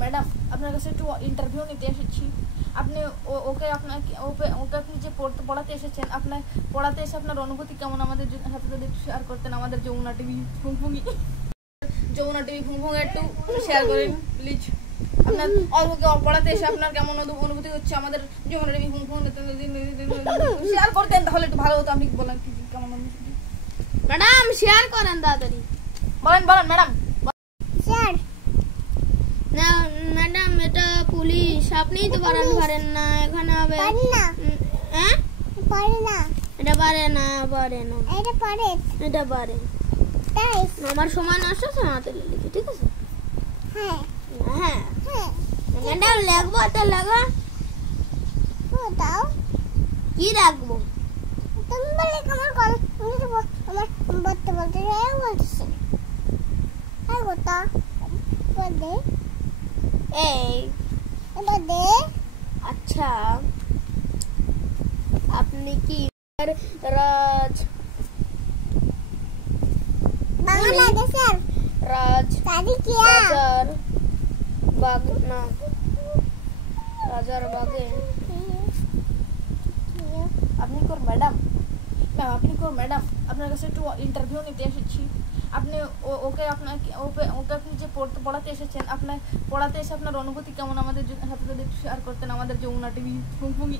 Madam আপনার কাছে একটু ইন্টারভিউ নিতে এসেছি। আপনি ওকে আপনি যে পড়াতে এসেছেন, আপনার পড়াতে এসে আপনার অনুভূতি কেমন আমাদের সাথে যদি একটু শেয়ার করতেন। আমাদের যমুনা টিভি ফুংফুঙি একটু শেয়ার করেন প্লিজ। আপনার অল্পকে পড়াতে এসে আপনার কেমন অনুভূতি হচ্ছে আমাদের যমুনা টিভি ফুংফুং শেয়ার করতেন তাহলে একটু ভালো হতো। আপনি বলেন কেমন অনুভূতি? ম্যাডাম শেয়ার করেন তাড়াতাড়ি। বলেন ম্যাডাম। স্যার না ম্যাডাম, এটা পুলিশ, আপনিই তো পারেন না। এখানে হবে হ্যাঁ এটা পারে না এটা পারে। আমার সময় নষ্ট হচ্ছে না, তুলে লিখি ঠিক আছে? হ্যাঁ ম্যাডাম লিখবো তো লেখা কি রাখবো? তুমি বলে আমার বলতে বলতেছি কথা বলে আচ্ছা, আপনি কি রাজ বাংলাদেশের রাজার বাগ না রাজার বাগে আপনি ম্যাডাম আপনার কাছে একটু ইন্টারভিউ নিতে এসেছি। আপনি ওকে আপনি যে পড়াতে এসেছেন, আপনার পড়াতে এসে আপনার অনুভূতি কেমন আমাদের সাথে যদি একটু শেয়ার করতেন। আমাদের যমুনা টিভি ফুংফুঙি